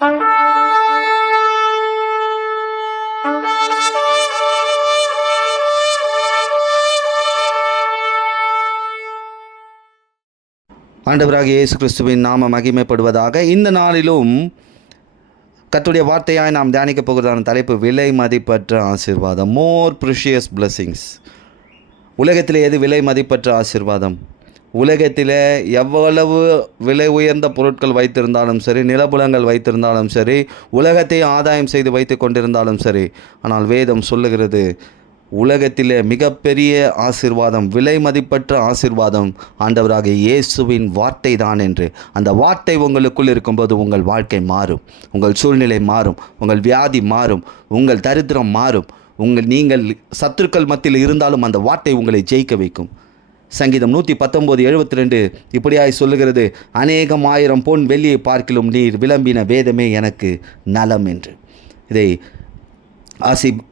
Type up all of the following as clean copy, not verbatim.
ஆண்டவராகிய இயேசு கிறிஸ்துவின் நாம மகிமைப்படுவதாக. இந்த நாளிலும் கர்த்தருடைய வார்த்தையாய் நாம் தியானிக்க போகிறதான தலைப்பு விலை மதிப்பற்ற ஆசீர்வாதம். மோர் ப்ரிஷியஸ் பிளெஸிங்ஸ். உலகத்தில் எது விலை மதிப்பற்ற ஆசீர்வாதம்? உலகத்தில் எவ்வளவு விலை உயர்ந்த பொருட்கள் வைத்திருந்தாலும் சரி, நிலபுலங்கள் வைத்திருந்தாலும் சரி, உலகத்தை ஆதாயம் செய்து வைத்து கொண்டிருந்தாலும் சரி, ஆனால் வேதம் சொல்லுகிறது உலகத்திலே மிகப்பெரிய ஆசீர்வாதம், விலை மதிப்பற்ற ஆசீர்வாதம் ஆண்டவராகிய இயேசுவின் வார்த்தை தான் என்று. அந்த வார்த்தை உங்களுக்குள் இருக்கும்போது உங்கள் வாழ்க்கை மாறும், உங்கள் சூழ்நிலை மாறும், உங்கள் வியாதி மாறும், உங்கள் தரித்திரம் மாறும். நீங்கள் சத்துருக்கள் மத்தியில் இருந்தாலும் அந்த வார்த்தை உங்களை ஜெயிக்க வைக்கும். சங்கீதம் 119:72 இப்படியாய் சொல்லுகிறது, அநேகம் ஆயிரம் பொன் வெள்ளியை பார்க்கிலும் நீர் விளம்பின வேதமே எனக்கு நலம் என்று. இதை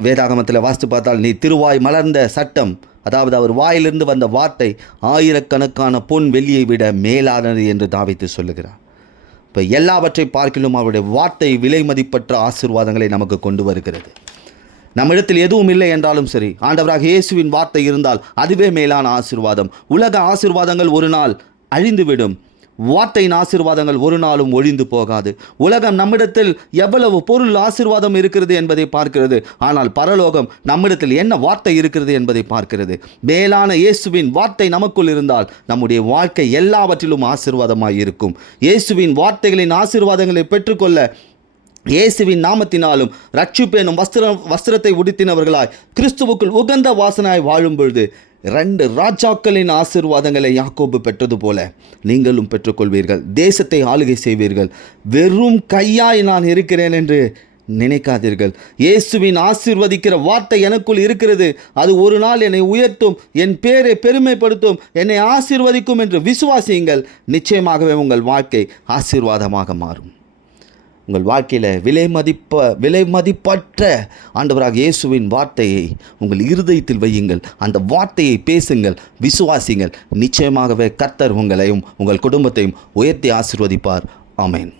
வேதாகமத்தில் வாசித்து பார்த்தால், நீ திருவாய் மலர்ந்த சட்டம், அதாவது அவர் வாயிலிருந்து வந்த வார்த்தை ஆயிரக்கணக்கான பொன் வெள்ளியை விட மேலானது என்று தாவீது சொல்லுகிறார். இப்போ எல்லாவற்றை பார்க்கிலும் அவருடைய வார்த்தை விலை மதிப்பற்ற ஆசீர்வாதங்களை நமக்கு கொண்டு வருகிறது. நம்மிடத்தில் எதுவும் இல்லை என்றாலும் சரி, ஆண்டவராக இயேசுவின் வார்த்தை இருந்தால் அதுவே மேலான ஆசீர்வாதம். உலக ஆசீர்வாதங்கள் ஒரு நாள் அழிந்துவிடும், வார்த்தையின் ஆசீர்வாதங்கள் ஒரு நாளும் ஒழிந்து போகாது. உலகம் நம்மிடத்தில் எவ்வளவு பொருள் ஆசீர்வாதம் இருக்கிறது என்பதை பார்க்கிறது, ஆனால் பரலோகம் நம்மிடத்தில் என்ன வார்த்தை இருக்கிறது என்பதை பார்க்கிறது. மேலான இயேசுவின் வார்த்தை நமக்குள் இருந்தால் நம்முடைய வாழ்க்கை எல்லாவற்றிலும் ஆசீர்வாதமாய் இருக்கும். இயேசுவின் வார்த்தைகளின் ஆசீர்வாதங்களை பெற்றுக்கொள்ள இயேசுவின் நாமத்தினாலும் ரட்சிப்பேனும் வஸ்திரத்தை உடுத்தினவர்களாய் கிறிஸ்துவுக்குள் உகந்த வாசனாய் வாழும் பொழுது 2 ராஜாக்களின் ஆசீர்வாதங்களை யாக்கோபு பெற்றது போல நீங்களும் பெற்றுக்கொள்வீர்கள். தேசத்தை ஆளுகை செய்வீர்கள். வெறும் கையாய் நான் இருக்கிறேன் என்று நினைக்காதீர்கள். இயேசுவின் ஆசீர்வதிக்கிற வார்த்தை எனக்குள் இருக்கிறது, அது ஒரு நாள் என்னை உயர்த்தும், என் பேரை பெருமைப்படுத்தும், என்னை ஆசீர்வதிக்கும் என்று விசுவாசியுங்கள். நிச்சயமாகவே உங்கள் வாழ்க்கை ஆசீர்வாதமாக மாறும். உங்கள் வாழ்க்கையில் விலை மதிப்பற்ற ஆண்டவராக இயேசுவின் வார்த்தையை உங்கள் இருதயத்தில் வையுங்கள். அந்த வார்த்தையை பேசுங்கள், விசுவாசிங்கள். நிச்சயமாகவே கர்த்தர் உங்களையும் உங்கள் குடும்பத்தையும் உயர்த்தி ஆசீர்வதிப்பார். ஆமென்.